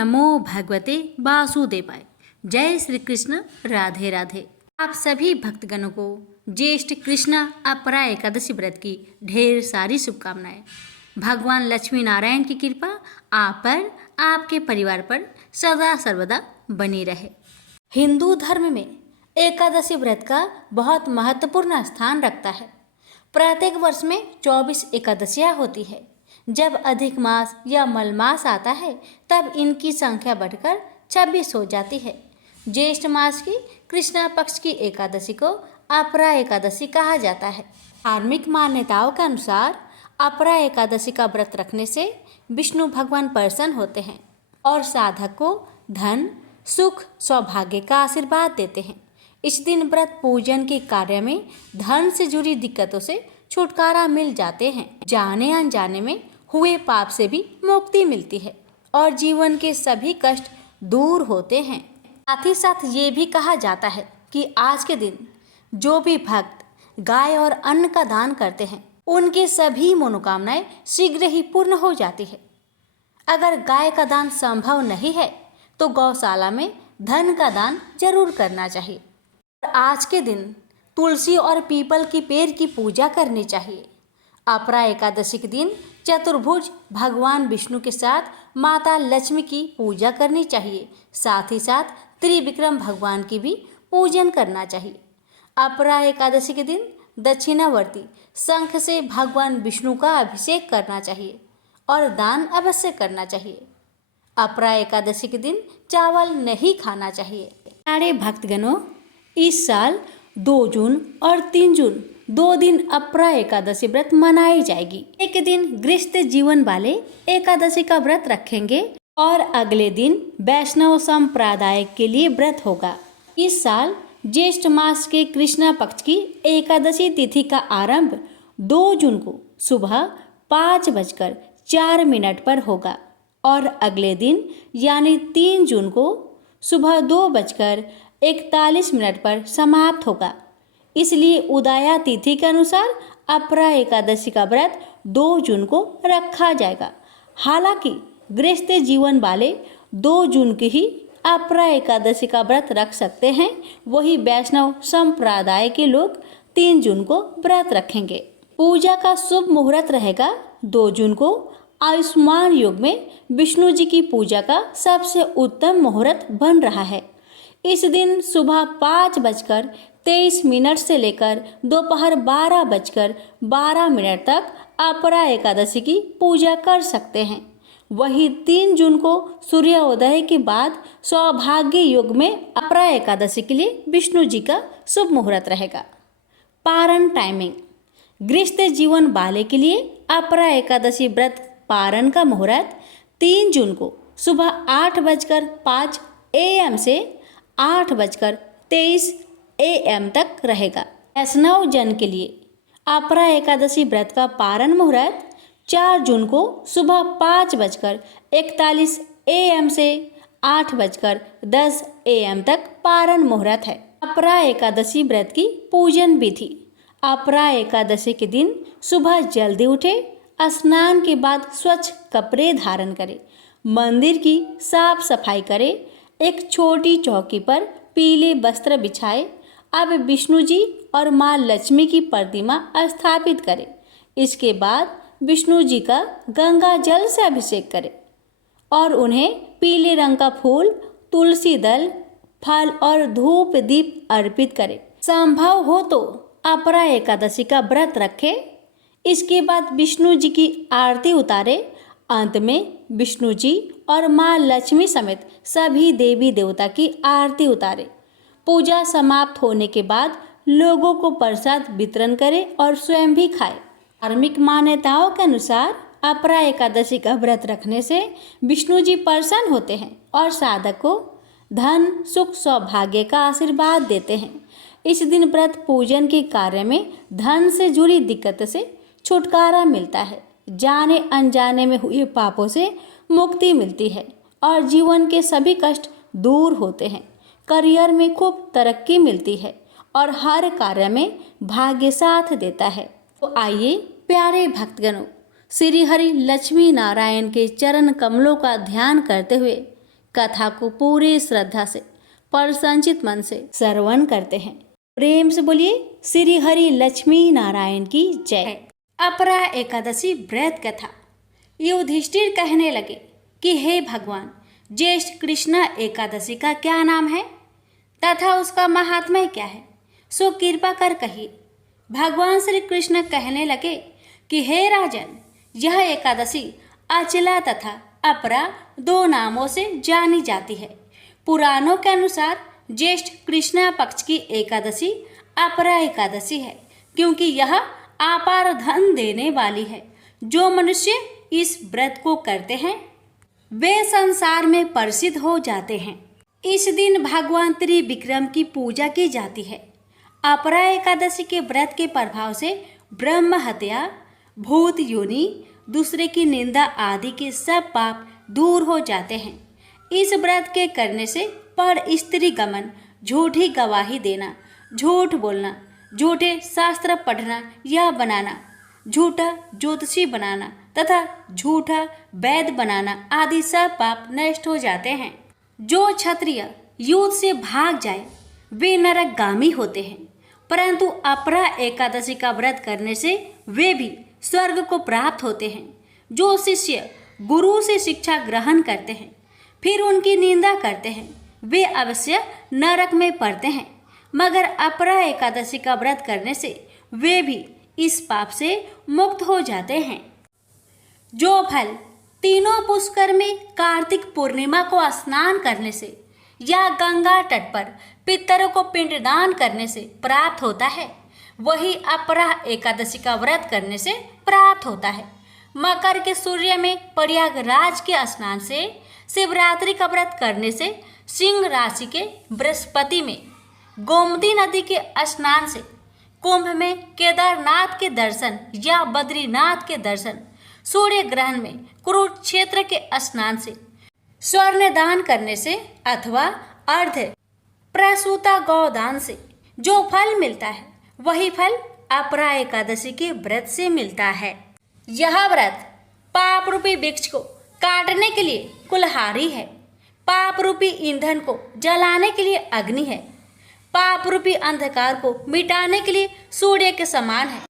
नमो भगवते वासुदेवाय। जय श्री कृष्ण, राधे राधे। आप सभी भक्तगणों को ज्येष्ठ कृष्ण अपरा एकादशी व्रत की ढेर सारी शुभकामनाएं। भगवान लक्ष्मी नारायण की कृपा आप पर, आपके परिवार पर सदा सर्वदा बनी रहे। हिंदू धर्म में एकादशी व्रत का बहुत महत्वपूर्ण स्थान रखता है। प्रत्येक वर्ष में 24 एकादशियाँ होती है। जब अधिक मास या मलमास आता है तब इनकी संख्या बढ़कर 26 हो जाती है। ज्येष्ठ मास की कृष्णा पक्ष की एकादशी को अपरा एकादशी कहा जाता है। धार्मिक मान्यताओं के अनुसार अपरा एकादशी का व्रत रखने से विष्णु भगवान प्रसन्न होते हैं और साधक को धन, सुख, सौभाग्य का आशीर्वाद देते हैं। इस दिन व्रत पूजन के कार्य में धन से जुड़ी दिक्कतों से छुटकारा मिल जाते हैं। जाने अनजाने में हुए पाप से भी मुक्ति मिलती है और जीवन के सभी कष्ट दूर होते हैं। साथ ही साथ ये भी कहा जाता है कि आज के दिन जो भी भक्त गाय और अन्न का दान करते हैं उनके सभी मनोकामनाएं शीघ्र ही पूर्ण हो जाती है। अगर गाय का दान संभव नहीं है तो गौशाला में धन का दान जरूर करना चाहिए। आज के दिन तुलसी और पीपल की पेड़ की पूजा करनी चाहिए। अपरा एकादशी के दिन चतुर्भुज भगवान विष्णु के साथ माता लक्ष्मी की पूजा करनी चाहिए। साथ ही साथ त्रिविक्रम भगवान की भी पूजन करना चाहिए। अपरा एकादशी के दिन दक्षिणावर्ती शंख से भगवान विष्णु का अभिषेक करना चाहिए और दान अवश्य करना चाहिए। अपरा एकादशी के दिन चावल नहीं खाना चाहिए। प्यारे भक्तगणों, इस साल 2 जून और 3 जून 2 दिन अपरा एकादशी व्रत मनाई जाएगी। एक दिन गृहस्थ जीवन वाले एकादशी का व्रत रखेंगे और अगले दिन वैष्णव संप्रदाय के लिए व्रत होगा। इस साल ज्येष्ठ मास के कृष्णा पक्ष की एकादशी तिथि का आरंभ 2 जून को सुबह 5:04 पर होगा और अगले दिन यानी 3 जून को सुबह 2:41 पर समाप्त होगा। इसलिए उदया तिथि के अनुसार अपरा एकादशी का व्रत 2 जून को रखा जाएगा। हालांकि गृहस्थ जीवन वाले 2 जून की ही अपरा एकादशी का व्रत रख सकते हैं, वही वैष्णव संप्रदाय के लोग 3 जून को व्रत रखेंगे। पूजा का शुभ मुहूर्त रहेगा 2 जून को। आयुष्मान योग में विष्णु जी की पूजा का सबसे उत्तम मुहूर्त बन रहा है। इस दिन सुबह 5:23 से लेकर दोपहर 12:12 तक अपरा एकादशी की पूजा कर सकते हैं। वही 3 जून को सूर्योदय के बाद सौभाग्य योग में अपरा एकादशी के लिए विष्णु जी का शुभ मुहूर्त रहेगा। पारण टाइमिंग: गृहस्थ जीवन वाले के लिए अपरा एकादशी व्रत पारण का मुहूर्त 3 जून को सुबह 8:05 AM से 8:23 AM तक रहेगा। वैष्णव जन के लिए अपरा एकादशी व्रत का पारण मुहूर्त 4 जून को सुबह 5:41 AM से 8:10 AM तक पारण मुहूर्त है। अपरा एकादशी व्रत की पूजन विधि: अपरा एकादशी के दिन सुबह जल्दी उठे, स्नान के बाद स्वच्छ कपड़े धारण करें, मंदिर की साफ सफाई करें, एक छोटी चौकी पर पीले वस्त्र बिछाए, अब विष्णु जी और माँ लक्ष्मी की प्रतिमा स्थापित करें। इसके बाद विष्णु जी का गंगा जल से अभिषेक करें और उन्हें पीले रंग का फूल, तुलसी दल, फल और धूप दीप अर्पित करें। संभव हो तो अपरा एकादशी का व्रत रखें। इसके बाद विष्णु जी की आरती उतारे। अंत में विष्णु जी और माँ लक्ष्मी समेत सभी देवी देवता की आरती उतारे। पूजा समाप्त होने के बाद लोगों को प्रसाद वितरण करें और स्वयं भी खाएं। धार्मिक मान्यताओं के अनुसार अपरा एकादशी का व्रत रखने से विष्णु जी प्रसन्न होते हैं और साधक को धन, सुख, सौभाग्य का आशीर्वाद देते हैं। इस दिन व्रत पूजन के कार्य में धन से जुड़ी दिक्कत से छुटकारा मिलता है। जाने अनजाने में हुए पापों से मुक्ति मिलती है और जीवन के सभी कष्ट दूर होते हैं। करियर में खूब तरक्की मिलती है और हर कार्य में भाग्य साथ देता है। तो आइए प्यारे भक्तगणों, श्री हरि लक्ष्मी नारायण के चरण कमलों का ध्यान करते हुए कथा को पूरी श्रद्धा से प्रसन्नचित मन से श्रवण करते हैं। प्रेम से बोलिए श्री हरि लक्ष्मी नारायण की जय। अपरा एकादशी व्रत कथा। युधिष्ठिर कहने लगे कि हे भगवान, ज्येष्ठ कृष्ण एकादशी का क्या नाम है तथा उसका महात्म्य क्या है, सो कृपा कर कहिए। भगवान श्री कृष्ण कहने लगे कि हे राजन, यह एकादशी अचला तथा अपरा दो नामों से जानी जाती है। पुराणों के अनुसार ज्येष्ठ कृष्ण पक्ष की एकादशी अपरा एकादशी है, क्योंकि यह अपार धन देने वाली है। जो मनुष्य इस व्रत को करते हैं वे संसार में प्रसिद्ध हो जाते हैं। इस दिन भगवान त्रिविक्रम की पूजा की जाती है। अपरा एकादशी के व्रत के प्रभाव से ब्रह्म हत्या, भूत योनि, दूसरे की निंदा आदि के सब पाप दूर हो जाते हैं। इस व्रत के करने से पर स्त्री गमन, झूठी गवाही देना, झूठ बोलना, झूठे शास्त्र पढ़ना या बनाना, झूठा ज्योतिषी बनाना तथा झूठा वैद्य बनाना आदि सब पाप नष्ट हो जाते हैं। जो क्षत्रिय युद्ध से भाग जाए वे नरकगामी होते हैं, परंतु अपरा एकादशी का व्रत करने से वे भी स्वर्ग को प्राप्त होते हैं। जो शिष्य गुरु से शिक्षा ग्रहण करते हैं फिर उनकी निंदा करते हैं वे अवश्य नरक में पड़ते हैं, मगर अपरा एकादशी का व्रत करने से वे भी इस पाप से मुक्त हो जाते हैं। जो फल तीनों पुष्कर में कार्तिक पूर्णिमा को स्नान करने से या गंगा तट पर पितरों को पिंडदान करने से प्राप्त होता है, वही अपरा एकादशी का व्रत करने से प्राप्त होता है। मकर के सूर्य में प्रयागराज के स्नान से, शिवरात्रि का व्रत करने से, सिंह राशि के बृहस्पति में गोमती नदी के स्नान से, कुंभ में केदारनाथ के दर्शन या बद्रीनाथ के दर्शन, सूर्य ग्रहण में कुरुक्षेत्र के स्नान से, स्वर्ण दान करने से अथवा अर्ध प्रसूता गौदान से जो फल मिलता है वही फल अपरा एकादशी के व्रत से मिलता है। यह व्रत पाप रूपी वृक्ष को काटने के लिए कुल्हाड़ी है, पाप रूपी ईंधन को जलाने के लिए अग्नि है, पाप रूपी अंधकार को मिटाने के लिए सूर्य के समान है,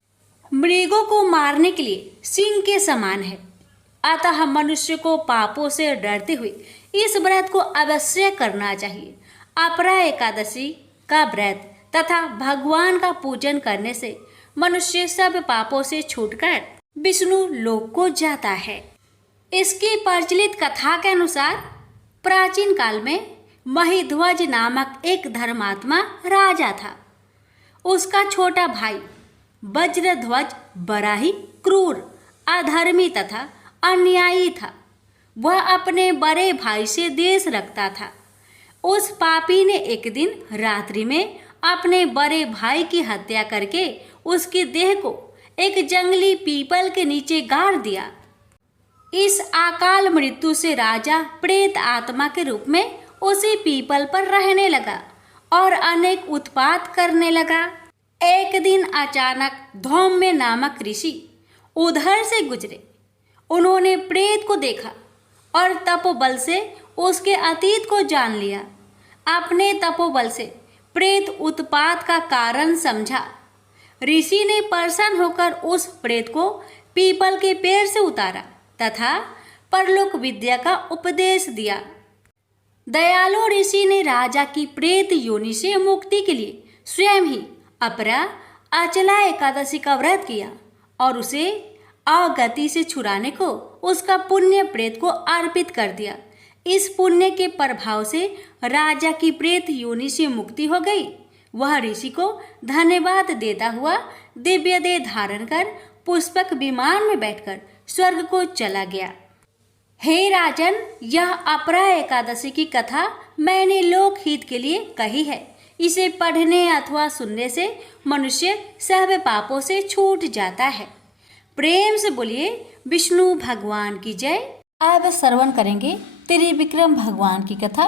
मृगों को मारने के लिए सिंह के समान है। अतः मनुष्य को पापों से डरते हुए इस व्रत को अवश्य करना चाहिए। अपरा एकादशी का व्रत तथा भगवान का पूजन करने से मनुष्य सब पापों से छूटकर विष्णु लोक को जाता है। इसकी प्रचलित कथा के अनुसार प्राचीन काल में महिध्वज नामक एक धर्मात्मा राजा था। उसका छोटा भाई वज्रध्वज बड़ा ही क्रूर, अधर्मी तथा अन्यायी था। वह अपने बड़े भाई से द्वेष रखता था। उस पापी ने एक दिन रात्रि में अपने बड़े भाई की हत्या करके उसकी देह को एक जंगली पीपल के नीचे गाड़ दिया। इस अकाल मृत्यु से राजा प्रेत आत्मा के रूप में उसी पीपल पर रहने लगा और अनेक उत्पात करने लगा। एक दिन अचानक धौम्य नामक ऋषि उधर से गुजरे। उन्होंने प्रेत को देखा और तपोबल से उसके अतीत को जान लिया। अपने तपोबल से प्रेत उत्पात का कारण समझा। ऋषि ने प्रसन्न होकर उस प्रेत को पीपल के पेड़ से उतारा तथा परलोक विद्या का उपदेश दिया। दयालु ऋषि ने राजा की प्रेत योनि से मुक्ति के लिए स्वयं ही अपरा अचला एकादशी का व्रत किया और उसे अगति से छुड़ाने को उसका पुण्य प्रेत को अर्पित कर दिया। इस पुण्य के प्रभाव से राजा की प्रेत योनि से मुक्ति हो गई। वह ऋषि को धन्यवाद देता हुआ दिव्य देह धारण कर पुष्पक विमान में बैठकर स्वर्ग को चला गया। हे राजन, यह अपरा एकादशी की कथा मैंने लोकहित के लिए कही है। इसे पढ़ने अथवा सुनने से मनुष्य सब पापों से छूट जाता है। प्रेम से बोलिए विष्णु भगवान की जय। अब श्रवण करेंगे त्रिविक्रम भगवान की कथा।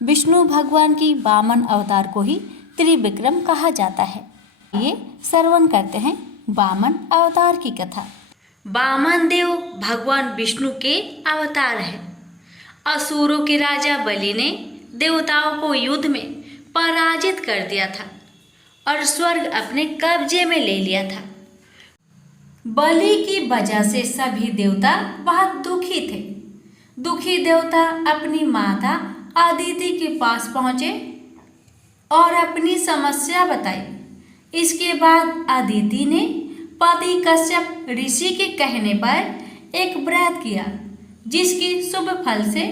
विष्णु भगवान की वामन अवतार को ही त्रिविक्रम कहा जाता है। ये श्रवण करते हैं वामन अवतार की कथा। वामन देव भगवान विष्णु के अवतार है। असुरों के राजा बलि ने देवताओं को युद्ध में पराजित कर दिया था और स्वर्ग अपने कब्जे में ले लिया था। बलि की वजह से सभी देवता बहुत दुखी थे। दुखी देवता अपनी माता अदिति के पास पहुंचे और अपनी समस्या बताई। इसके बाद अदिति ने पति कश्यप ऋषि के कहने पर एक व्रत किया, जिसके शुभ फल से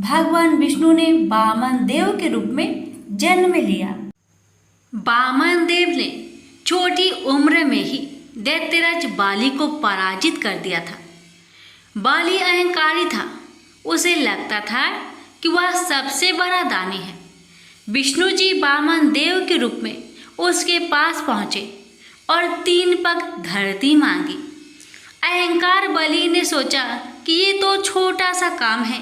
भगवान विष्णु ने वामन देव के रूप में जन्म लिया। वामन देव ने छोटी उम्र में ही दैत्यराज बाली को पराजित कर दिया था। बाली अहंकारी था। उसे लगता था कि वह सबसे बड़ा दानी है। विष्णु जी वामन देव के रूप में उसके पास पहुँचे और 3 पग धरती मांगी। अहंकार बलि ने सोचा कि ये तो छोटा सा काम है,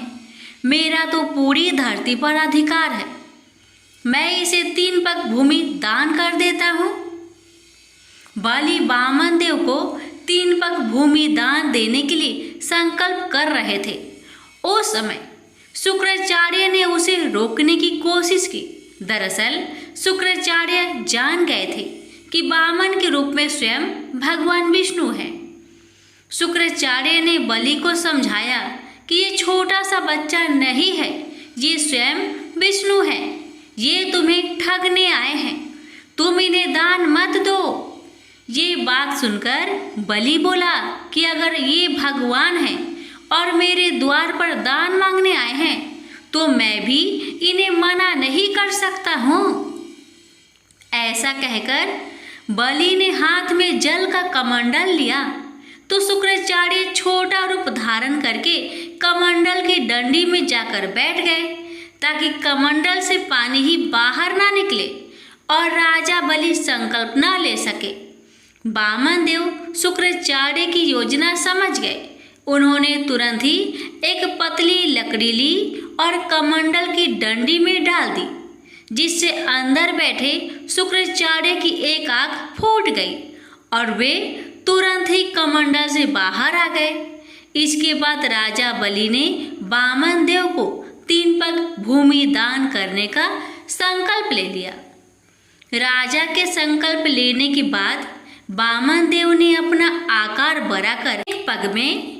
मेरा तो पूरी धरती पर अधिकार है, मैं इसे 3 पग भूमि दान कर देता हूँ। बलि वामन देव को 3 पग भूमि दान देने के लिए संकल्प कर रहे थे। उस समय शुक्राचार्य ने उसे रोकने की कोशिश की। दरअसल शुक्राचार्य जान गए थे कि वामन के रूप में स्वयं भगवान विष्णु हैं। शुक्राचार्य ने बलि को समझाया कि ये छोटा सा बच्चा नहीं है, ये स्वयं विष्णु है, ये तुम्हें ठगने आए हैं, तुम इन्हें दान मत दो। ये बात सुनकर बलि बोला कि अगर ये भगवान हैं और मेरे द्वार पर दान मांगने आए हैं तो मैं भी इन्हें मना नहीं कर सकता हूँ। ऐसा कहकर बलि ने हाथ में जल का कमंडल लिया तो शुक्राचार्य छोटा रूप धारण करके कमंडल की डंडी में जाकर बैठ गए ताकि कमंडल से पानी ही बाहर ना निकले और राजा बलि संकल्प ना ले सके। वामन देव शुक्राचार्य की योजना समझ गए। उन्होंने तुरंत ही एक पतली लकड़ी ली और कमंडल की डंडी में डाल दी, जिससे अंदर बैठे शुक्राचार्य की एक आंख फूट गई और वे तुरंत ही कमंडल से बाहर आ गए। इसके बाद राजा बलि ने वामन देव को 3 पग भूमि दान करने का संकल्प ले लिया। राजा के संकल्प लेने के बाद वामन देव ने अपना आकार बढ़ाकर एक पग में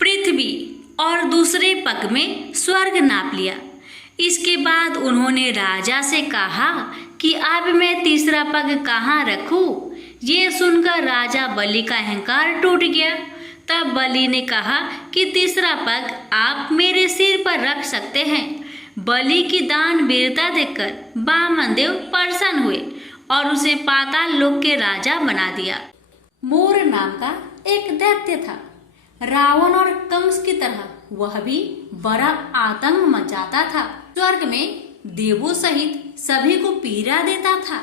पृथ्वी और दूसरे पग में स्वर्ग नाप लिया। इसके बाद उन्होंने राजा से कहा कि अब मैं तीसरा पग कहाँ रखूं? ये सुनकर राजा बलि का अहंकार टूट गया। तब बलि ने कहा कि तीसरा पग आप मेरे सिर पर रख सकते हैं। बलि की दान वीरता देखकर वामन देव प्रसन्न हुए और उसे पाताल लोक के राजा बना दिया। मोर नाम का एक दैत्य था। रावण और कंस की तरह वह भी बड़ा आतंक मचाता था। स्वर्ग में देवों सहित सभी को पीड़ा देता था।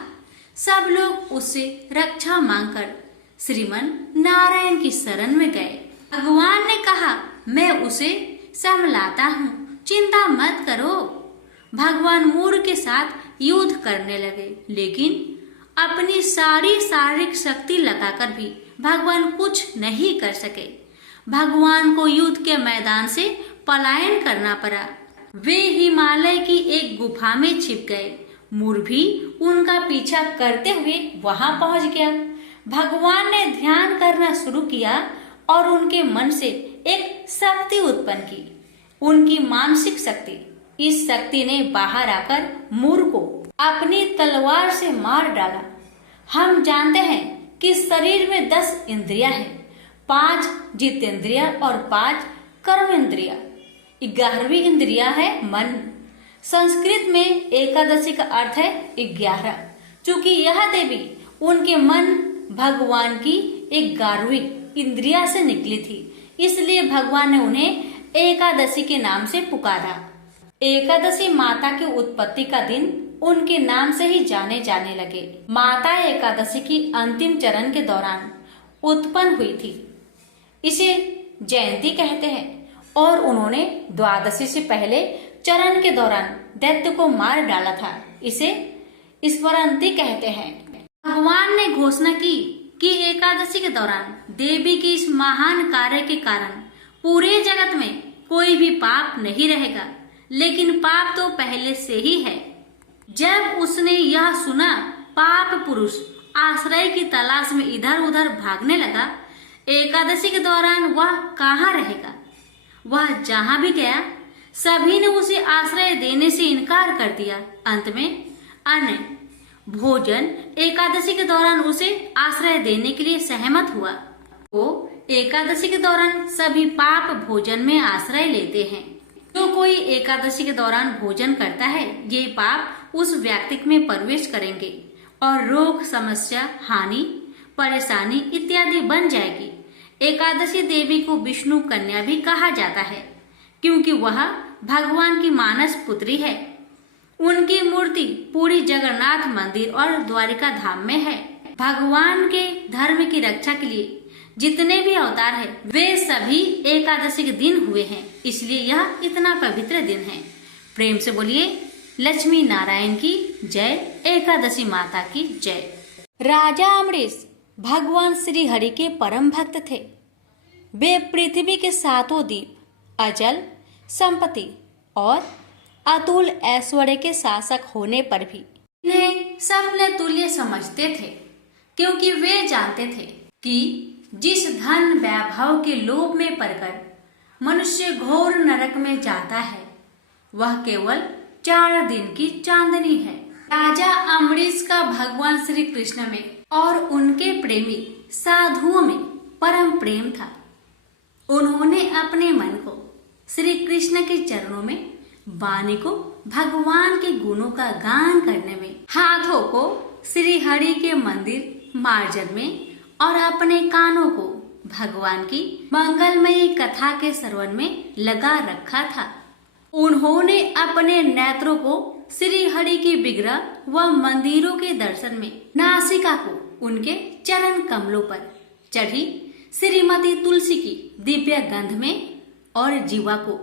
सब लोग उससे रक्षा मांगकर श्रीमन नारायण की शरण में गए। भगवान ने कहा, मैं उसे संभलाता हूँ, चिंता मत करो। भगवान मोर के साथ युद्ध करने लगे, लेकिन अपनी सारी शारीरिक शक्ति लगाकर भी भगवान कुछ नहीं कर सके। भगवान को युद्ध के मैदान से पलायन करना पड़ा। वे हिमालय की एक गुफा में छिप गए। मोर भी उनका पीछा करते हुए वहां पहुंच गया। भगवान ने ध्यान करना शुरू किया और उनके मन से एक शक्ति उत्पन्न की, उनकी मानसिक शक्ति। इस शक्ति ने बाहर आकर मोर को अपनी तलवार से मार डाला। हम जानते हैं कि शरीर में 10 इंद्रियां हैं, 5 जितेंद्रिया और 5 कर्म इंद्रिया। 11वीं इंद्रिया है मन। संस्कृत में एकादशी का अर्थ है 11। चूंकि यह देवी उनके मन भगवान की 11वीं इंद्रिया से निकली थी, इसलिए भगवान ने उन्हें एकादशी के नाम से पुकारा। एकादशी माता की उत्पत्ति का दिन उनके नाम से ही जाने जाने लगे। माता एकादशी की अंतिम चरण के दौरान उत्पन्न हुई थी, इसे जयंती कहते हैं। और उन्होंने द्वादशी से पहले चरण के दौरान दैत्य को मार डाला था, इसे स्मरणती कहते हैं। भगवान ने घोषणा की कि एकादशी के दौरान देवी की इस महान कार्य के कारण पूरे जगत में कोई भी पाप नहीं रहेगा। लेकिन पाप तो पहले से ही है। जब उसने यह सुना, पाप पुरुष आश्रय की तलाश में इधर उधर भागने लगा। एकादशी के दौरान वह कहाँ रहेगा? वह जहाँ भी गया, सभी ने उसे आश्रय देने से इनकार कर दिया। अंत में अन्न भोजन एकादशी के दौरान उसे आश्रय देने के लिए सहमत हुआ। वो एकादशी के दौरान सभी पाप भोजन में आश्रय लेते हैं। जो कोई एकादशी के दौरान भोजन करता है, ये पाप उस व्यक्ति में प्रवेश करेंगे और रोग, समस्या, हानि, परेशानी इत्यादि बन जाएगी। एकादशी देवी को विष्णु कन्या भी कहा जाता है, क्योंकि वह भगवान की मानस पुत्री है। उनकी मूर्ति पूरी जगन्नाथ मंदिर और द्वारिका धाम में है। भगवान के धर्म की रक्षा के लिए जितने भी अवतार हैं, वे सभी एकादशी के दिन हुए हैं, इसलिए यह इतना पवित्र दिन है। प्रेम से बोलिए लक्ष्मी नारायण की जय, एकादशी माता की जय। राजा अम्बरीश भगवान श्री हरि के परम भक्त थे। वे पृथ्वी के सातों द्वीप, अचल संपत्ति और अतुल ऐश्वर्य के शासक होने पर भी इन्हें सबने तुल्य समझते थे, क्योंकि वे जानते थे कि जिस धन वैभव के लोभ में पड़कर मनुष्य घोर नरक में जाता है, वह केवल 4 दिन की चांदनी है। राजा अम्बरीश का भगवान श्री कृष्ण में और उनके प्रेमी साधुओं में परम प्रेम था। उन्होंने अपने मन को श्री कृष्ण के चरणों में, वाणी को भगवान के गुणों का गान करने में, हाथों को श्री हरि के मंदिर मार्जन में और अपने कानों को भगवान की मंगलमयी कथा के श्रवण में लगा रखा था। उन्होंने अपने नेत्रों को श्री हरि के विग्रह व मंदिरों के दर्शन में, नासिका को उनके चरण कमलों पर चढ़ी श्रीमती तुलसी की दिव्य गंध में और जीवा को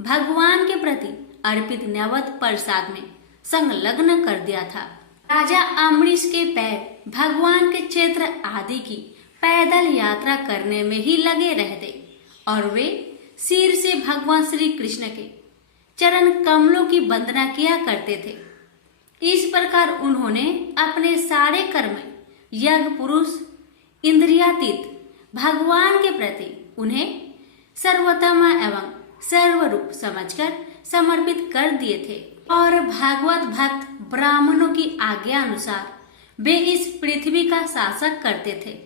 भगवान के प्रति अर्पित नैवेद्य प्रसाद में संलग्न कर दिया था। राजा अम्बरीश के पैर भगवान के क्षेत्र आदि की पैदल यात्रा करने में ही लगे रहते और वे सिर से भगवान श्री कृष्ण के चरण कमलों की वंदना किया करते थे। इस प्रकार उन्होंने अपने सारे कर्म यज्ञ, पुरुष, इंद्रियातीत भगवान के प्रति उन्हें सर्वोत्तम एवं सर्वरूप समझकर समर्पित कर दिए थे और भागवत भक्त ब्राह्मणों की आज्ञा अनुसार वे इस पृथ्वी का शासक करते थे।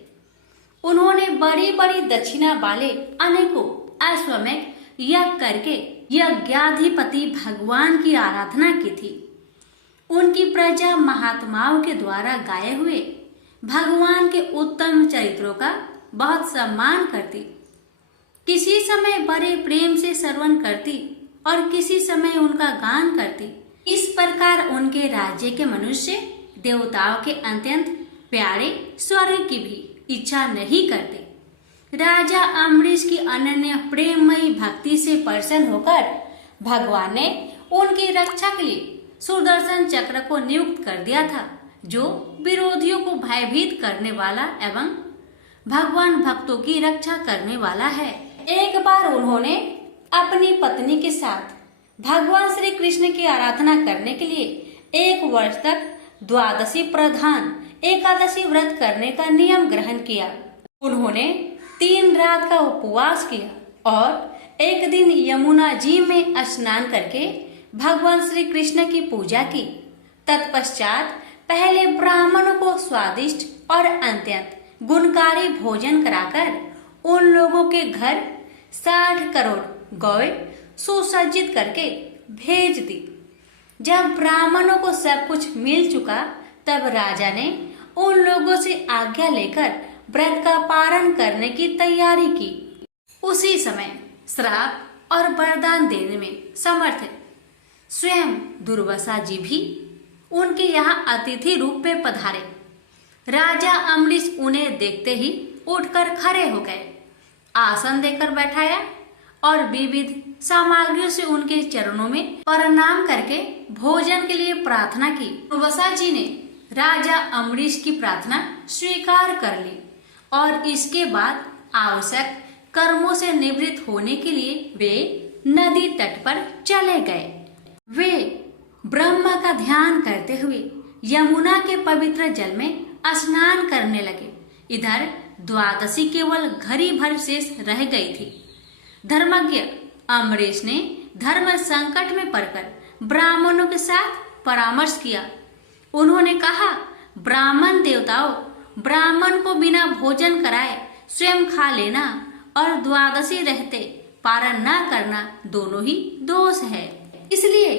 उन्होंने बड़ी बड़ी दक्षिणा वाले अनेकों अश्वमेध यज्ञ करके यज्ञाधिपति भगवान की आराधना की थी। उनकी प्रजा महात्माओं के द्वारा गाए हुए भगवान के उत्तम चरित्रों का बहुत सम्मान करती। किसी समय बड़े प्रेम से श्रवण करती और किसी समय उनका गान करती। इस प्रकार उनके राज्य के मनुष्य देवताओं के अत्यंत प्यारे स्वर्ग की भी इच्छा नहीं करते। राजा अम्बरीश की अनन्य प्रेममयी भक्ति से प्रसन्न होकर भगवान ने उनकी रक्षा के लिए सुदर्शन चक्र को नियुक्त कर दिया था, जो विरोधियों को भयभीत करने वाला एवं भगवान भक्तों की रक्षा करने वाला है। एक बार उन्होंने अपनी पत्नी के साथ भगवान श्री कृष्ण की आराधना करने के लिए 1 वर्ष तक द्वादशी प्रधान एकादशी व्रत करने का नियम ग्रहण किया। उन्होंने 3 रात का उपवास किया और एक दिन यमुना जी में स्नान करके भगवान श्री कृष्ण की पूजा की। तत्पश्चात पहले ब्राह्मणों को स्वादिष्ट और अत्यंत गुणकारी भोजन कराकर उन लोगों के घर 60 करोड़ गौएं सुसज्जित करके भेज दी। जब ब्राह्मणों को सब कुछ मिल चुका, तब राजा ने उन लोगों से आज्ञा लेकर व्रत का पारण करने की तैयारी की। उसी समय श्राप और वरदान देने में समर्थ स्वयं दुर्वासा जी भी उनके यहाँ अतिथि रूप में पधारे। राजा अम्बरीश उन्हें देखते ही उठकर खड़े हो गए, आसन देकर बैठाया और विविध सामग्रियों से उनके चरणों में प्रणाम करके भोजन के लिए प्रार्थना की। दुर्वासा जी ने राजा अम्बरीश की प्रार्थना स्वीकार कर ली और इसके बाद आवश्यक कर्मों से निवृत्त होने के लिए वे नदी तट पर चले गए। ब्रह्मा का ध्यान करते हुए यमुना के पवित्र जल में स्नान करने लगे। इधर द्वादशी केवल घड़ी भर शेष रह गई थी। धर्मज्ञ अम्बरीश ने धर्म संकट में पड़कर ब्राह्मणों के साथ परामर्श किया। उन्होंने कहा, ब्राह्मण देवताओं, ब्राह्मण को बिना भोजन कराए स्वयं खा लेना और द्वादशी रहते पारण न करना दोनों ही दोष है। इसलिए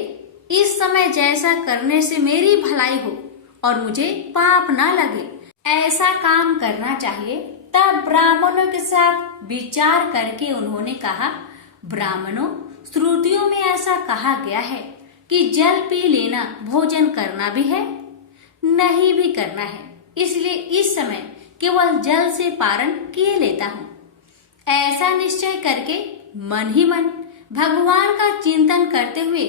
इस समय जैसा करने से मेरी भलाई हो और मुझे पाप न लगे, ऐसा काम करना चाहिए। तब ब्राह्मणों के साथ विचार करके उन्होंने कहा, ब्राह्मणों, श्रुतियों में ऐसा कहा गया है कि जल पी लेना भोजन करना भी है, नहीं भी करना है। इसलिए इस समय केवल जल से पारण किए लेता हूँ। ऐसा निश्चय करके मन ही मन भगवान का चिंतन करते हुए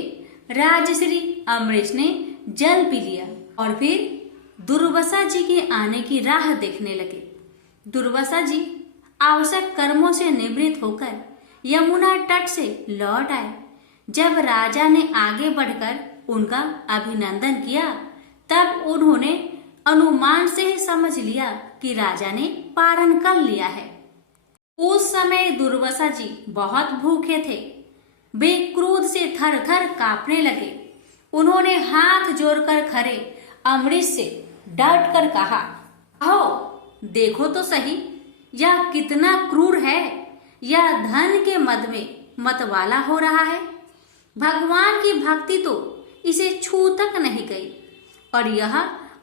राजश्री अम्बरीश ने जल पी लिया और फिर दुर्वासा जी के आने की राह देखने लगे। दुर्वासा जी आवश्यक कर्मों से निवृत्त होकर यमुना तट से लौट आए। जब राजा ने आगे बढ़कर उनका अभिनंदन किया, तब उन्होंने अनुमान से ही समझ लिया कि राजा ने पारण कर लिया है। उस समय दुर्वासा जी बहुत भूखे थे। वे क्रोध से थर थर कांपने लगे। उन्होंने हाथ जोड़कर खड़े अम्बरीश से डट कर कहा, आओ देखो तो सही, यह कितना क्रूर है। यह धन के मद में मतवाला हो रहा है। भगवान की भक्ति तो इसे छू तक नहीं गई और यह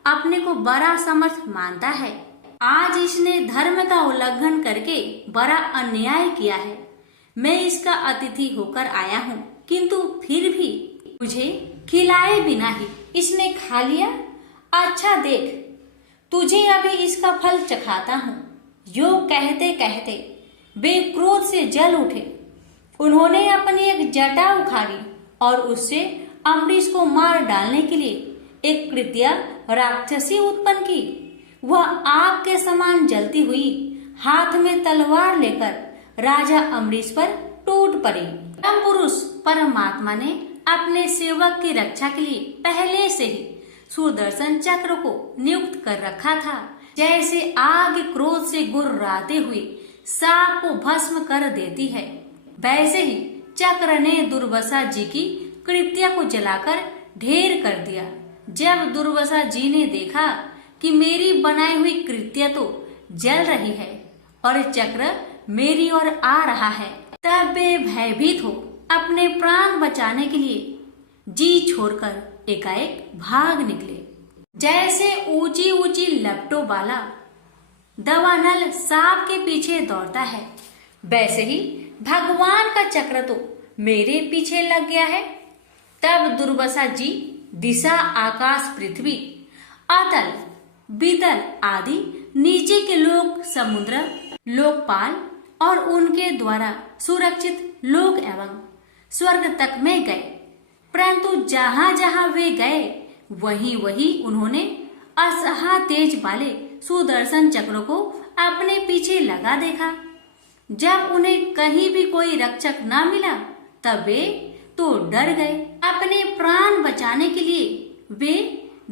अपने को बड़ा समर्थ मानता है। आज इसने धर्म का उल्लंघन करके बड़ा अन्याय किया है। मैं इसका अतिथि होकर आया हूँ, किंतु फिर भी मुझे खिलाए बिना ही इसने खा लिया। अच्छा देख, तुझे अभी इसका फल चखाता हूँ। यो कहते कहते वे क्रोध से जल उठे। उन्होंने अपनी एक जटा उखाड़ी और उससे अम्बरीश को मार डालने के लिए एक कृत्या राक्षसी उत्पन्न की। वह आग के समान जलती हुई हाथ में तलवार लेकर राजा अम्बरीश पर टूट पड़ी। परम पुरुष परमात्मा ने अपने सेवक की रक्षा के लिए पहले से ही सुदर्शन चक्र को नियुक्त कर रखा था। जैसे आग क्रोध से गुर्राते हुए सांप को भस्म कर देती है, वैसे ही चक्र ने दुर्वासा जी की कृत्या को जलाकर ढेर कर दिया। जब दुर्वासा जी ने देखा कि मेरी बनाई हुई कृत्या तो जल रही है और चक्र मेरी ओर आ रहा है, तब वे भयभीत हो अपने प्राण बचाने के लिए जी छोड़कर एकाएक भाग निकले। जैसे ऊंची ऊंची लपटों वाला दवानल सांप के पीछे दौड़ता है, वैसे ही भगवान का चक्र तो मेरे पीछे लग गया है। तब दुर्वासा जी दिशा, आकाश, पृथ्वी, अतल, बीतल आदि नीचे के लोक, समुद्र, लोकपाल और उनके द्वारा सुरक्षित लोक एवं स्वर्ग तक में गए। परंतु जहां जहां वे गए वहीं वहीं उन्होंने असहा तेज वाले सुदर्शन चक्र को अपने पीछे लगा देखा। जब उन्हें कहीं भी कोई रक्षक न मिला तब वे तो डर गए। अपने प्राण बचाने के लिए वे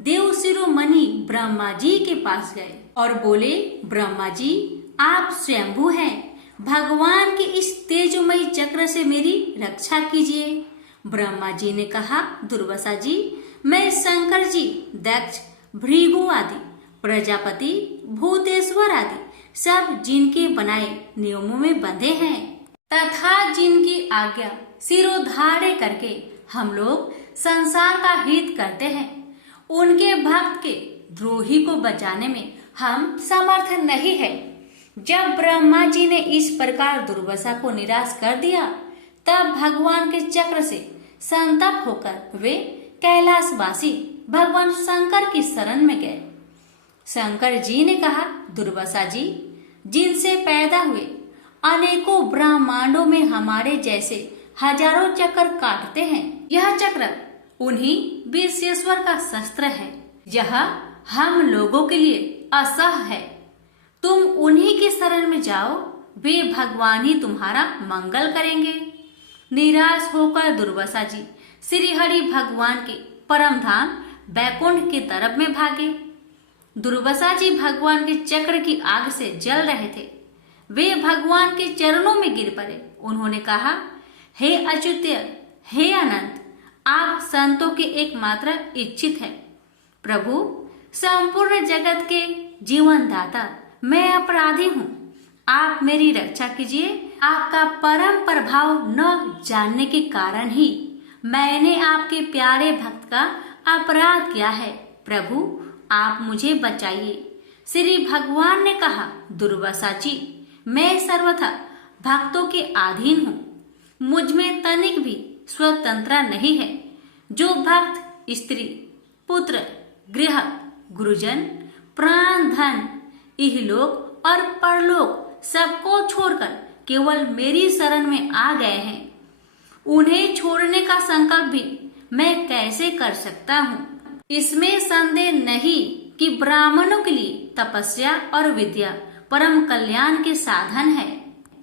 देव शिरोमणि ब्रह्मा जी के पास गए और बोले, ब्रह्मा जी, आप स्वयंभू हैं, भगवान के इस तेजमयी चक्र से मेरी रक्षा कीजिए। ब्रह्मा जी ने कहा, दुर्वासा जी, मैं शंकर जी, दक्ष, भृगु आदि, प्रजापति, भूतेश्वर आदि सब जिनके बनाए नियमों में बंधे हैं तथा जिनकी आज्ञा सिरोधार्य करके हम लोग संसार का हित करते हैं, उनके भक्त के द्रोही को बचाने में हम समर्थ नहीं है। जब ब्रह्मा जी ने इस प्रकार दुर्वासा को निराश कर दिया, तब भगवान के चक्र से संतप्त होकर वे कैलाशवासी भगवान शंकर की शरण में गए। शंकर जी ने कहा, दुर्वासा जी, जिनसे पैदा हुए अनेकों ब्रह्मांडों में हमारे जैसे हजारों चक्र काटते हैं, यह चक्र उन्हीं विश्वेश्वर का शस्त्र है। यह हम लोगों के लिए असह्य है। तुम उन्हीं के शरण में जाओ, वे भगवान ही तुम्हारा मंगल करेंगे। निराश होकर दुर्वासा जी श्री हरि भगवान के परम धाम बैकुंठ की तरफ में भागे। दुर्वासा जी भगवान के चक्र की आग से जल रहे थे। वे भगवान के चरणों में गिर पड़े। उन्होंने कहा, हे अच्युत्य, हे अनंत, आप संतों के एकमात्र इच्छित है। प्रभु, संपूर्ण जगत के जीवन दाता, मैं अपराधी हूँ, आप मेरी रक्षा कीजिए। आपका परम प्रभाव न जानने के कारण ही मैंने आपके प्यारे भक्त का अपराध किया है। प्रभु, आप मुझे बचाइए। श्री भगवान ने कहा, दुर्वासा जी, मैं सर्वथा भक्तों के अधीन हूँ। मुझ में तनिक भी स्वतंत्रता नहीं है। जो भक्त स्त्री, पुत्र, गृह, गुरुजन, प्राण, धन, इहलोक और परलोक सबको छोड़कर केवल मेरी शरण में आ गए हैं, उन्हें छोड़ने का संकल्प भी मैं कैसे कर सकता हूँ? इसमें संदेह नहीं कि ब्राह्मणों के लिए तपस्या और विद्या परम कल्याण के साधन है,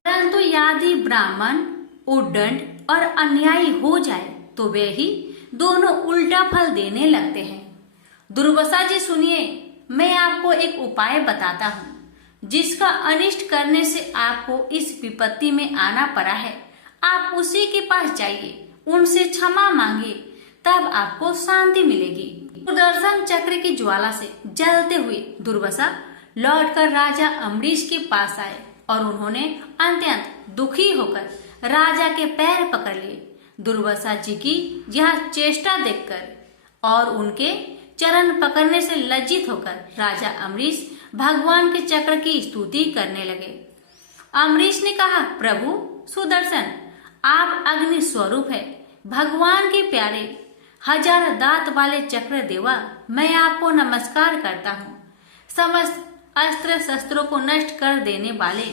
परंतु यदि ब्राह्मण उद्दंड और अन्यायी हो जाए तो वे ही दोनों उल्टा फल देने लगते हैं। दुर्वासा जी सुनिए, मैं आपको एक उपाय बताता हूँ जिसका अनिष्ट करने से आपको इस विपत्ति में आना पड़ा है। आप उसी के पास जाइए, उनसे क्षमा मांगिए, तब आपको शांति मिलेगी। सुदर्शन चक्र की ज्वाला से जलते हुए दुर्वासा लौटकर राजा अम्बरीश के पास आए और उन्होंने अत्यंत दुखी होकर राजा के पैर पकड़ लिए। दुर्वासा जी की यह चेष्टा देखकर और उनके चरण पकड़ने से लज्जित होकर राजा अम्बरीश भगवान के चक्र की स्तुति करने लगे। अम्बरीश ने कहा, प्रभु सुदर्शन, आप अग्नि स्वरूप है, भगवान के प्यारे, हजार दांत वाले चक्र देवा, मैं आपको नमस्कार करता हूँ। समस्त अस्त्र शस्त्रों को नष्ट कर देने वाले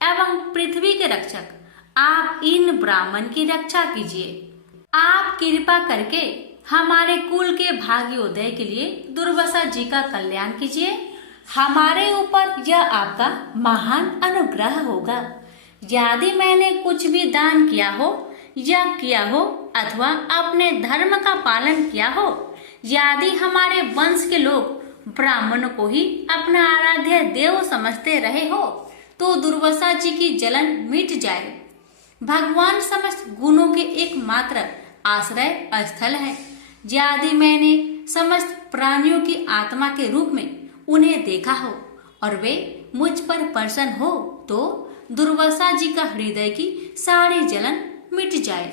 एवं पृथ्वी के रक्षक, आप इन ब्राह्मण की रक्षा कीजिए। आप कृपा करके हमारे कुल के भाग्योदय के लिए दुर्वासा जी का कल्याण कीजिए। हमारे ऊपर यह आपका महान अनुग्रह होगा। यदि मैंने कुछ भी दान किया हो या किया हो अथवा अपने धर्म का पालन किया हो, यदि हमारे वंश के लोग ब्राह्मणों को ही अपना आराध्य देव समझते रहे हो, तो दुर्वासा जी की जलन मिट जाए। भगवान समस्त गुणों के एकमात्र आश्रय स्थल है। यदि मैंने समस्त प्राणियों की आत्मा के रूप में उन्हें देखा हो और वे मुझ पर प्रसन्न हो, तो दुर्वासा जी का हृदय की सारी जलन मिट जाए।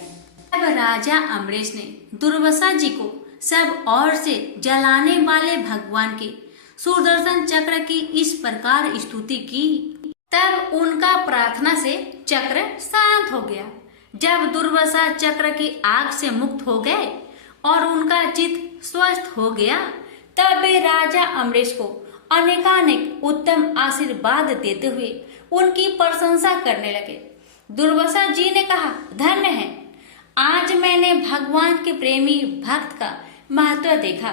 अब राजा अम्बरीश ने दुर्वासा जी को सब ओर से जलाने वाले भगवान के सुदर्शन चक्र की इस प्रकार स्तुति की। तब उनका प्रार्थना से चक्र शांत हो गया। जब दुर्वासा चक्र की आग से मुक्त हो गए और उनका चित्त स्वस्थ हो गया, तब वे राजा अम्बरीश को अनेकानेक उत्तम आशीर्वाद देते हुए उनकी प्रशंसा करने लगे। दुर्वासा जी ने कहा, धन्य है, आज मैंने भगवान के प्रेमी भक्त का महत्व देखा।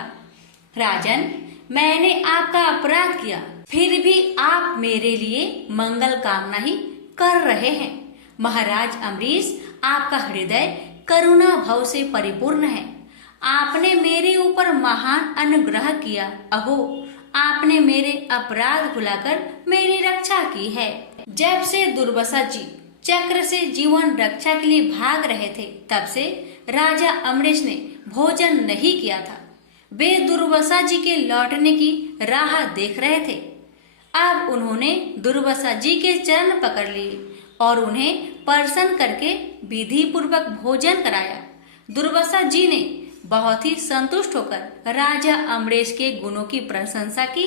राजन, मैंने आपका अपराध किया, फिर भी आप मेरे लिए मंगल कामना ही कर रहे हैं। महाराज अम्बरीश, आपका हृदय करुणा भाव से परिपूर्ण है। आपने मेरे ऊपर महान अनुग्रह किया। अहो, आपने मेरे अपराध भुलाकर मेरी रक्षा की है। जब से दुर्वासा जी चक्र से जीवन रक्षा के लिए भाग रहे थे, तब से राजा अम्बरीश ने भोजन नहीं किया था। वे दुर्वासा जी के लौटने की राह देख रहे थे। अब उन्होंने दुर्वासा जी के चरण पकड़ लिए और उन्हें प्रसन्न करके विधि पूर्वक भोजन कराया। दुर्वासा जी ने बहुत ही संतुष्ट होकर राजा अम्बरीश के गुणों की प्रशंसा की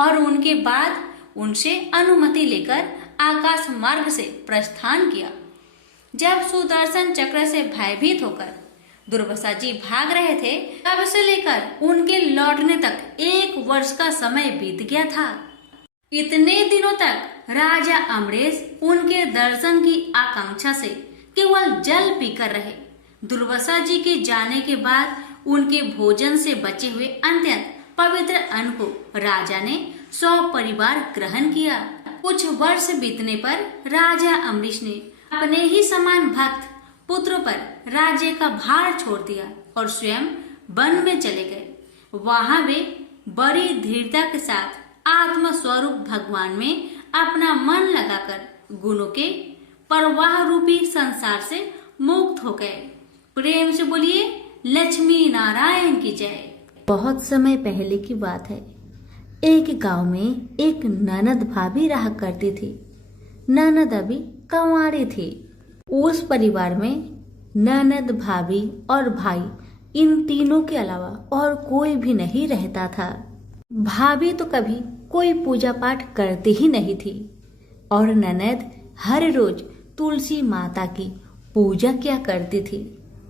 और उनके बाद उनसे अनुमति लेकर आकाश मार्ग से प्रस्थान किया। जब सुदर्शन चक्र से भयभीत होकर दुर्वासा जी भाग रहे थे, तब से लेकर उनके लौटने तक 1 वर्ष का समय बीत गया था। इतने दिनों तक राजा अम्बरीश उनके दर्शन की आकांक्षा से केवल जल पीकर रहे। दुर्वासा जी के जाने के बाद उनके भोजन से बचे हुए अत्यंत पवित्र अन्न को राजा ने सपरिवार ग्रहण किया। कुछ वर्ष बीतने पर राजा अम्बरीश ने अपने ही समान भक्त पुत्र पर राज्य का भार छोड़ दिया और स्वयं वन में चले गए। वहां वे बड़ी दृढ़ता के साथ आत्म स्वरूप भगवान में अपना मन लगाकर गुणों के प्रवाह रूपी संसार से मुक्त हो गए। प्रेम से बोलिए लक्ष्मी नारायण की जय। बहुत समय पहले की बात है। एक गांव में एक ननद भाभी रहा करती थी। ननद अभी कंवारी थी। उस परिवार में ननद, भाभी और भाई, इन तीनों के अलावा और कोई भी नहीं रहता था। भाभी तो कभी कोई पूजा पाठ करती ही नहीं थी और ननद हर रोज तुलसी माता की पूजा किया करती थी,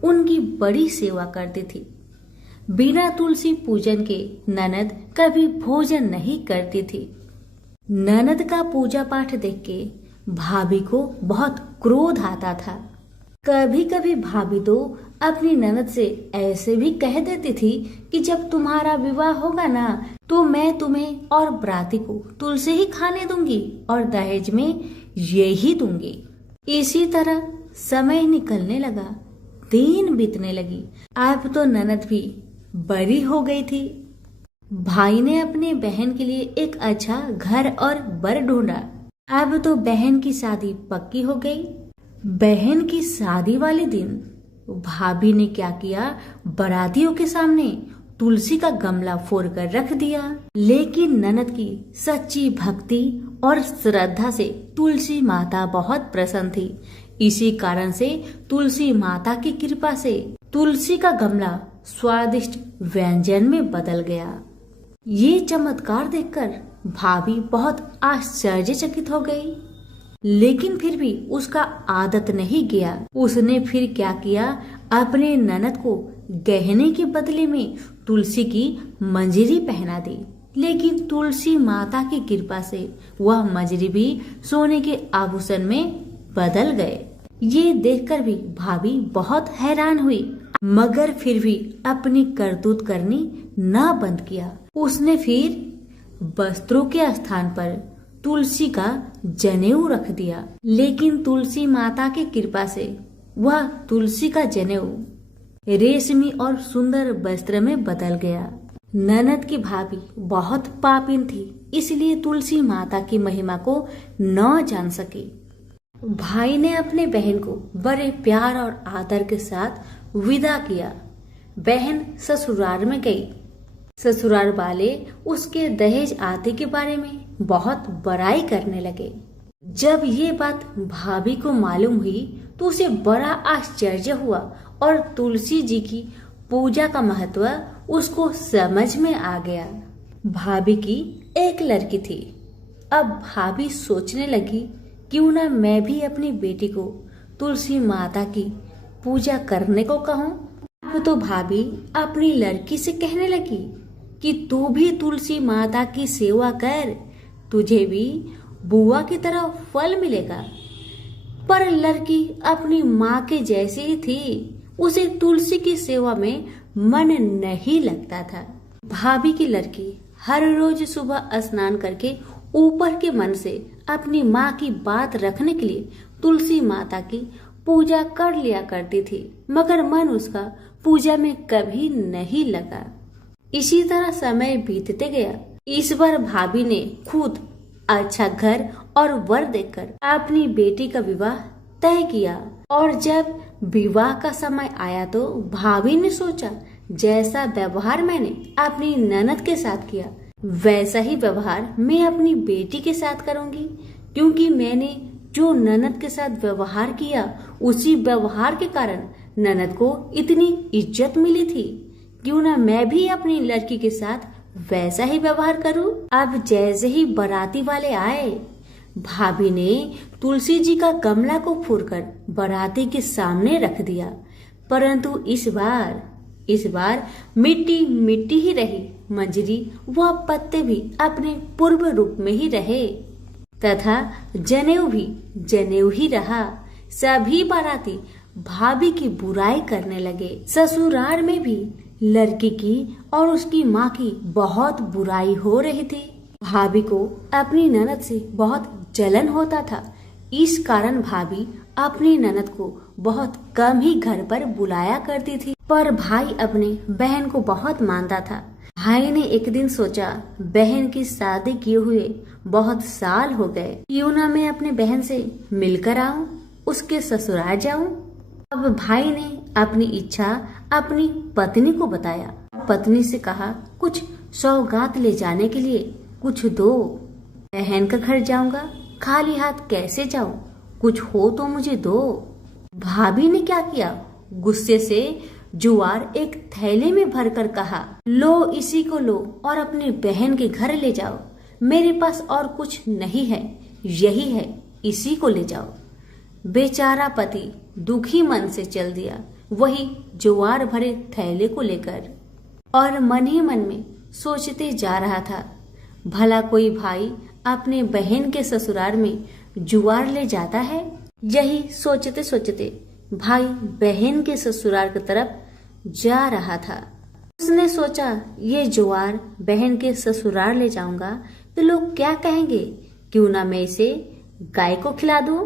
उनकी बड़ी सेवा करती थी। बिना तुलसी पूजन के ननद कभी भोजन नहीं करती थी। ननद का पूजा पाठ देख के भाभी को बहुत क्रोध आता था। कभी कभी भाभी तो अपनी ननद से ऐसे भी कह देती थी कि जब तुम्हारा विवाह होगा ना तो मैं तुम्हें और बराती को तुलसी ही खाने दूंगी और दहेज में यही दूंगी। इसी तरह समय निकलने लगा, दिन बीतने लगी। अब तो ननद भी बड़ी हो गई थी। भाई ने अपने बहन के लिए एक अच्छा घर और बर ढूंढा। अब तो बहन की शादी पक्की हो गई। बहन की शादी वाले दिन भाभी ने क्या किया, बारातियों के सामने तुलसी का गमला फोड़कर रख दिया। लेकिन ननद की सच्ची भक्ति और श्रद्धा से तुलसी माता बहुत प्रसन्न थी। इसी कारण से तुलसी माता की कृपा से तुलसी का गमला स्वादिष्ट व्यंजन में बदल गया। ये चमत्कार देखकर भाभी बहुत आश्चर्यचकित हो गई। लेकिन फिर भी उसका आदत नहीं गया। उसने फिर क्या किया, अपने ननद को गहने के बदले में तुलसी की मंजरी पहना दी। लेकिन तुलसी माता की कृपा से वह मंजरी भी सोने के आभूषण में बदल गए। ये देखकर भी भाभी बहुत हैरान हुई, मगर फिर भी अपनी करतूत करनी न बंद किया। उसने फिर वस्त्रों के स्थान पर तुलसी का जनेऊ रख दिया। लेकिन तुलसी माता की कृपा से वह तुलसी का जनेऊ रेशमी और सुंदर वस्त्र में बदल गया। ननद की भाभी बहुत पापिन थी, इसलिए तुलसी माता की महिमा को न जान सकी। भाई ने अपने बहन को बड़े प्यार और आदर के साथ विदा किया। बहन ससुराल में गई। ससुराल वाले उसके दहेज आदि के बारे में बहुत बड़ाई करने लगे। जब ये बात भाभी को मालूम हुई तो उसे बड़ा आश्चर्य हुआ और तुलसी जी की पूजा का महत्व उसको समझ में आ गया। भाभी की एक लड़की थी। अब भाभी सोचने लगी, क्यों ना मैं भी अपनी बेटी को तुलसी माता की पूजा करने को कहूँ। अब तो भाभी अपनी लड़की से कहने लगी कि तू भी तुलसी माता की सेवा कर, तुझे भी बुआ की तरह फल मिलेगा। पर लड़की अपनी माँ के जैसी ही थी, उसे तुलसी की सेवा में मन नहीं लगता था। भाभी की लड़की हर रोज सुबह स्नान करके ऊपर के मन से अपनी माँ की बात रखने के लिए तुलसी माता की पूजा कर लिया करती थी, मगर मन उसका पूजा में कभी नहीं लगा। इसी तरह समय बीतते गया। इस बार भाभी ने खुद अच्छा घर और वर देखकर अपनी बेटी का विवाह तय किया। और जब विवाह का समय आया तो भाभी ने सोचा, जैसा व्यवहार मैंने अपनी ननद के साथ किया वैसा ही व्यवहार मैं अपनी बेटी के साथ करूंगी, क्योंकि मैंने जो ननद के साथ व्यवहार किया उसी व्यवहार के कारण ननद को इतनी इज्जत मिली थी। क्यों ना मैं भी अपनी लड़की के साथ वैसा ही व्यवहार करूं। अब जैसे ही बाराती वाले आए, भाभी ने तुलसी जी का गमला को फोड़कर बाराती के सामने रख दिया, परंतु इस बार मिट्टी मिट्टी ही रही। मंजरी व पत्ते भी अपने पूर्व रूप में ही रहे तथा जनेऊ भी जनेऊ ही रहा। सभी बाराती भाभी की बुराई करने लगे। ससुराल में भी लड़की की और उसकी माँ की बहुत बुराई हो रही थी। भाभी को अपनी ननद से बहुत जलन होता था। इस कारण भाभी अपनी ननद को बहुत कम ही घर पर बुलाया करती थी। पर भाई अपने बहन को बहुत मानता था। भाई ने एक दिन सोचा, बहन की शादी किए हुए बहुत साल हो गए, क्यों ना मैं अपने बहन से मिलकर आऊं, उसके ससुराल जाऊं। अब भाई ने अपनी इच्छा अपनी पत्नी को बताया। पत्नी से कहा, कुछ सौगात ले जाने के लिए कुछ दो, बहन का घर जाऊंगा, खाली हाथ कैसे जाऊं, कुछ हो तो मुझे दो। भाभी ने क्या किया, गुस्से से जुआर एक थैले में भरकर कहा, लो इसी को लो और अपनी बहन के घर ले जाओ, मेरे पास और कुछ नहीं है, यही है, इसी को ले जाओ। बेचारा पति दुखी मन से चल दिया वही जुआर भरे थैले को लेकर, और मन ही मन में सोचते जा रहा था, भला कोई भाई अपने बहन के ससुराल में जुआर ले जाता है। यही सोचते सोचते भाई बहन के ससुराल की तरफ जा रहा था। उसने सोचा, ये जुआर बहन के ससुराल ले जाऊंगा तो लोग क्या कहेंगे, क्यों ना मैं इसे गाय को खिला दूं।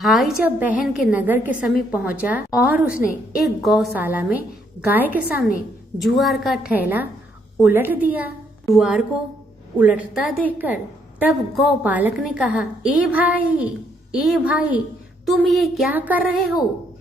भाई जब बहन के नगर के समीप पहुंचा और उसने एक गौशाला में गाय के सामने जुआर का थैला उलट दिया। जुआर को उलटता देखकर तब गौपालक ने कहा, ए भाई तुम ये क्या कर रहे हो,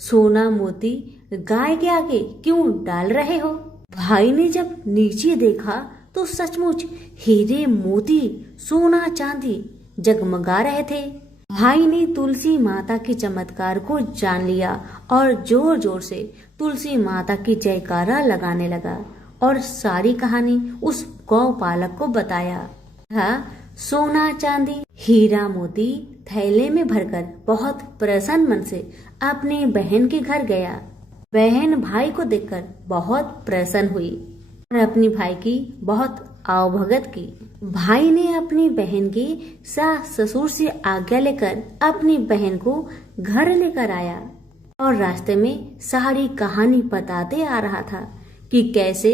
सोना मोती गाय के आगे क्यों डाल रहे हो। भाई ने जब नीचे देखा तो सचमुच हीरे मोती सोना चांदी जगमगा रहे थे। भाई ने तुलसी माता के चमत्कार को जान लिया और जोर जोर से तुलसी माता की जयकारा लगाने लगा और सारी कहानी उस गौपालक को बताया। सोना चांदी हीरा मोती थैले में भरकर बहुत प्रसन्न मन से अपने बहन के घर गया। बहन भाई को देखकर बहुत प्रसन्न हुई और अपनी भाई की बहुत आवभगत की। भाई ने अपनी बहन की सास ससुर से आज्ञा लेकर अपनी बहन को घर लेकर आया और रास्ते में सारी कहानी बताते आ रहा था कि कैसे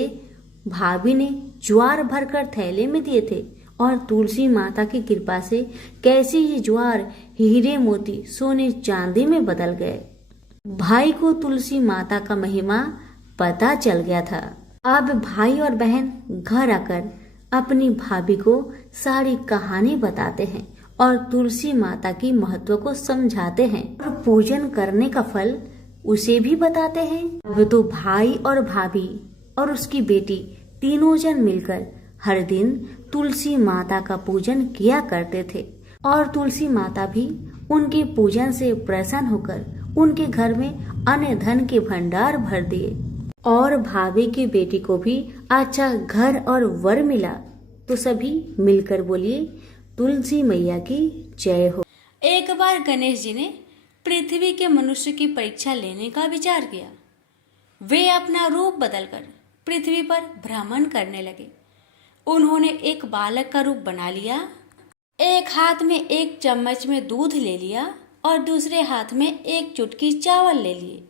भाभी ने ज्वार भरकर थैले में दिए थे और तुलसी माता की कृपा से कैसे ये ज्वार हीरे मोती सोने चांदी में बदल गए। भाई को तुलसी माता का महिमा पता चल गया था। अब भाई और बहन घर आकर अपनी भाभी को सारी कहानी बताते हैं और तुलसी माता की महत्व को समझाते हैं और पूजन करने का फल उसे भी बताते हैं। अब तो भाई और भाभी और उसकी बेटी तीनों जन मिलकर हर दिन तुलसी माता का पूजन किया करते थे और तुलसी माता भी उनके पूजन से प्रसन्न होकर उनके घर में अन्न धन के भंडार भर दिए और भाभी की बेटी को भी अच्छा घर और वर मिला। तो सभी मिलकर बोलिए, तुलसी मैया की जय हो। एक बार गणेश जी ने पृथ्वी के मनुष्य की परीक्षा लेने का विचार किया। वे अपना रूप बदलकर पृथ्वी पर भ्रमण करने लगे। उन्होंने एक बालक का रूप बना लिया, एक हाथ में एक चम्मच में दूध ले लिया और दूसरे हाथ में एक चुटकी चावल ले लिए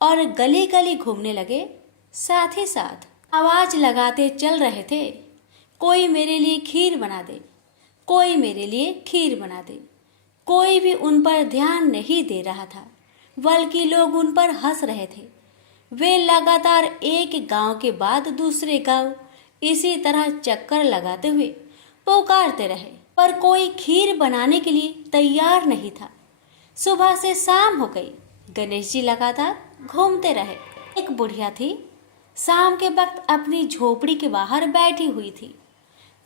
और गली गली घूमने लगे। साथ ही साथ आवाज लगाते चल रहे थे, कोई मेरे लिए खीर बना दे, कोई मेरे लिए खीर बना दे। कोई भी उन पर ध्यान नहीं दे रहा था, बल्कि लोग उन पर हंस रहे थे। वे लगातार एक गांव के बाद दूसरे गांव इसी तरह चक्कर लगाते हुए पुकारते रहे, पर कोई खीर बनाने के लिए तैयार नहीं था। सुबह से शाम हो गई, गणेश जी लगातार घूमते रहे। एक बुढ़िया थी, शाम के वक्त अपनी झोपड़ी के बाहर बैठी हुई थी।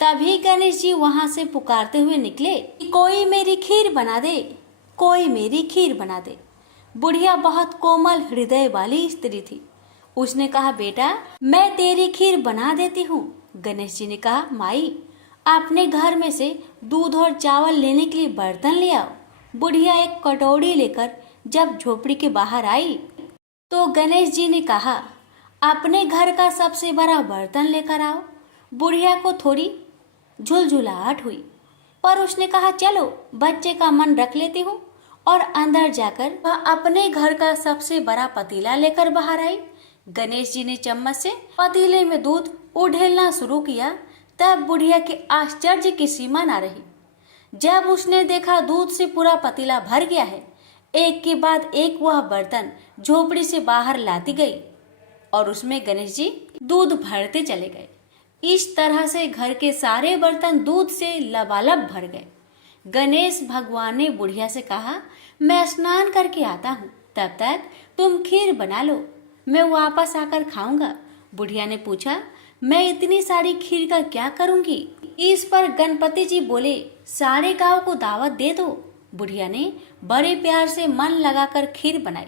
तभी गणेश जी वहां से पुकारते हुए निकले कि कोई मेरी खीर बना दे, कोई मेरी खीर बना दे। बुढ़िया बहुत कोमल हृदय वाली स्त्री थी। उसने कहा, बेटा मैं तेरी खीर बना देती हूँ। गणेश जी ने कहा, माई अपने घर में से दूध और चावल लेने के लिए बर्तन ले आओ। बुढ़िया एक कटोरी लेकर जब झोपड़ी के बाहर आई तो गणेश जी ने कहा, अपने घर का सबसे बड़ा बर्तन लेकर आओ। बुढ़िया को थोड़ी झुलझुलाहट हुई, पर उसने कहा, चलो बच्चे का मन रख लेती हूँ, और अंदर जाकर वह अपने घर का सबसे बड़ा पतीला लेकर बाहर आई। गणेश जी ने चम्मच से पतीले में दूध उड़ेलना शुरू किया। तब बुढ़िया के आश्चर्य की सीमा न रही। जब उसने देखा दूध से पूरा पतीला भर गया है, एक के बाद एक वह बर्तन झोपड़ी से बाहर लाती गई और उसमें गणेश जी दूध भरते चले गए। इस तरह से घर के सारे बर्तन दूध से लबालब भर गए। गणेश भगवान ने बुढ़िया से कहा, मैं स्नान करके आता हूँ, तब तक तुम खीर बना लो, मैं वापस आकर खाऊंगा। बुढ़िया ने पूछा, मैं इतनी सारी खीर का क्या करूंगी? इस पर गणपति जी बोले, सारे गांव को दावत दे दो। बुढ़िया ने बड़े प्यार से मन लगाकर खीर बनाई।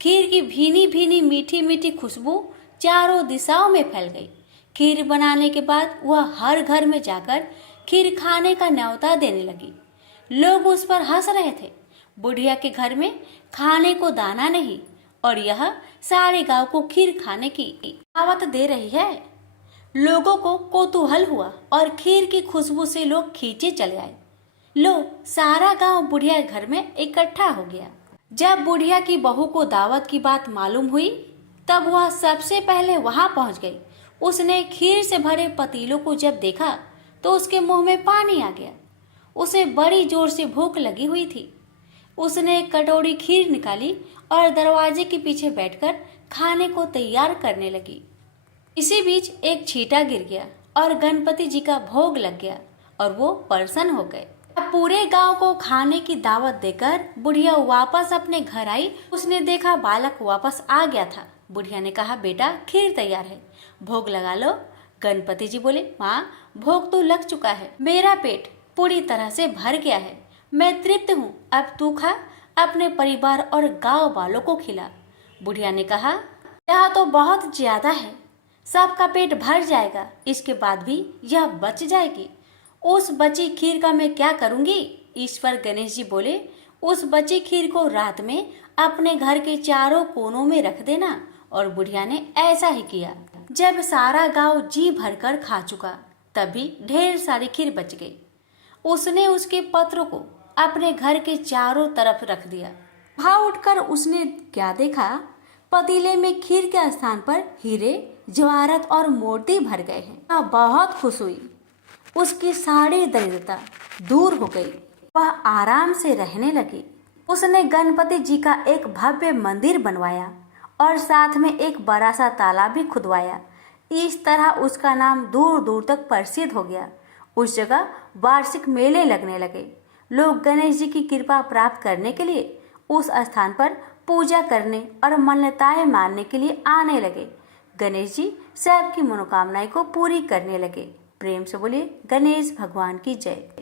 खीर की भीनी भीनी मीठी मीठी खुशबू चारों दिशाओं में फैल गई। खीर बनाने के बाद वह हर घर में जाकर खीर खाने का न्योता देने लगी। लोग उस पर हंस रहे थे। बुढ़िया के घर में खाने को दाना नहीं और यह सारे गांव को खीर खाने की दावत दे रही है। लोगों को कौतूहल हुआ और खीर की खुशबू से लोग खींचे चले आए। लो, सारा गांव बुढ़िया के घर में इकट्ठा हो गया। जब बुढ़िया की बहू को दावत की बात मालूम हुई तब वह सबसे पहले वहां पहुंच गई। उसने खीर से भरे पतीलों को जब देखा तो उसके मुंह में पानी आ गया। उसे बड़ी जोर से भूख लगी हुई थी। उसने एक कटोरी खीर निकाली और दरवाजे के पीछे बैठकर खाने को तैयार करने लगी। इसी बीच एक छींटा गिर गया और गणपति जी का भोग लग गया और वो प्रसन्न हो गए। अब पूरे गांव को खाने की दावत देकर बुढ़िया वापस अपने घर आई। उसने देखा बालक वापस आ गया था। बुढ़िया ने कहा, बेटा खीर तैयार है, भोग लगा लो। गणपति जी बोले, माँ भोग तो लग चुका है, मेरा पेट पूरी तरह से भर गया है, मैं तृप्त हूँ, अब तू खा, अपने परिवार और गांव वालों को खिला। बुढ़िया ने कहा, यह तो बहुत ज्यादा है, सबका पेट भर जाएगा, इसके बाद भी यह बच जाएगी। उस बची खीर का मैं क्या करूंगी? इस पर गणेश जी बोले, उस बची खीर को रात में अपने घर के चारों कोनों में रख देना। और बुढ़िया ने ऐसा ही किया। जब सारा गांव जी भरकर खा चुका तभी ढेर सारी खीर बच गई। उसने उसके पत्रों को अपने घर के चारों तरफ रख दिया। वहां उठकर उसने क्या देखा? पतीले में खीर के स्थान पर हीरे, जवाहरात और मोती भर गए हैं। बहुत खुश हुई। उसकी सारी दरिद्रता दूर हो गई। वह आराम से रहने लगी। उसने गणपति जी का एक भव्य मंदिर बनवाया और साथ में एक बड़ा सा तालाब भी खुदवाया। इस तरह उसका नाम दूर दूर तक प्रसिद्ध हो गया। उस जगह वार्षिक मेले लगने लगे। लोग गणेश जी की कृपा प्राप्त करने के लिए उस स्थान पर पूजा करने और मान्यताएं मानने के लिए आने लगे। गणेश जी सबकी मनोकामनाएं को पूरी करने लगे। प्रेम से बोलिए गणेश भगवान की जय।